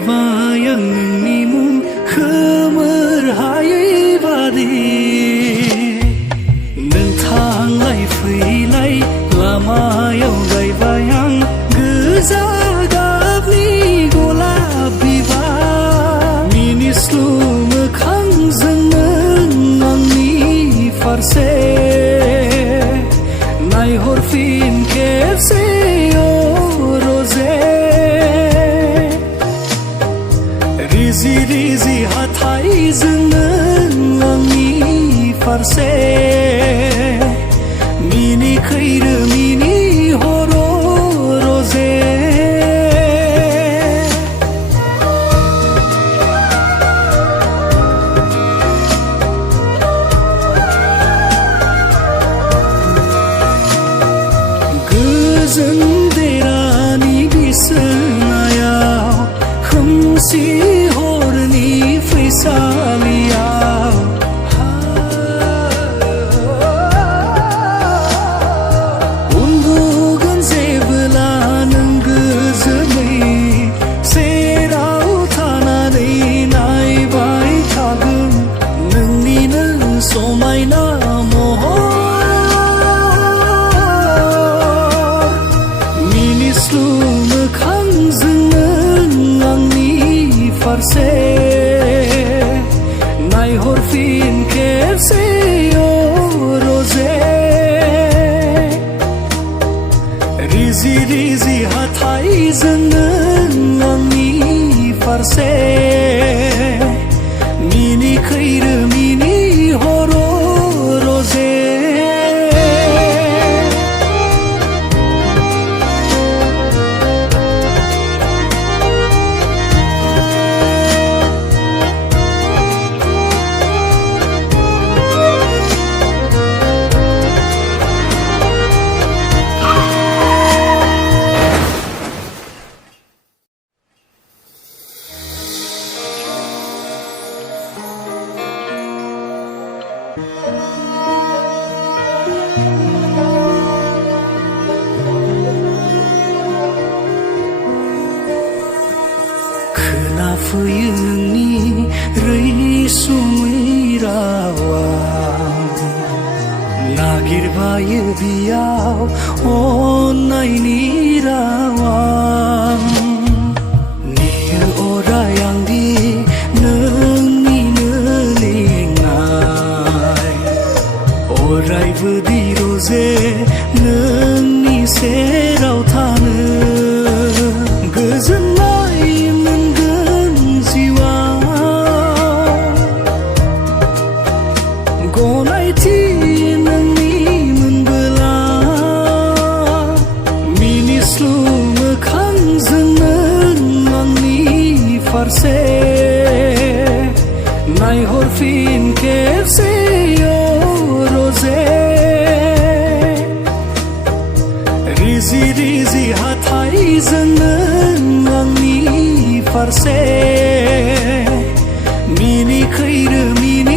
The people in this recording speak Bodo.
नागिरबाय आं नोंनि मुं खोमोर हायै बादि नों थांलाय फैलाय लामायाव गायबाय आं गोजा गाबनि गलाब बिबार मिनिस्लु मोखांजों नों आंनि फारसे नायहरफिन खेबसे रिजि रिजि हाथाइजों नों आंनि फारसे मिनि खैरो मिनि हर रजे गोजोन देरानि बिसनायाव खोमसि हरनि फैसालियाव उन्दुगोन जेबोला नों गोजोनै सेराव थानानै नायबाय थागोन नोंनिनो समायना महर मिनिस्लु मोखांजों फारसे नायहरफिन खेबसे रजे रिजि रिजि हाथाइजों नों आंनि फारसे मिनि खैरो मिनि हर रजे खोनाफैयो नोंनि रैसुमै रावा नागिरबायो बियाव अननायनि रावा नेयो अराय आंदि नोंनिनो लेंनाय अरायबो दिरजे नोंनि सेराव थानो गोजोननाय मोनगोन जिउआ गनायथि नोंनि मोनबोला मिनिस्लु मोखांजों नों आंनि फारसे नायहरफिन खेबसे रजे रिजि रिजि हाथाइजों नों आंनि फारसे मिनि खैरो मिनि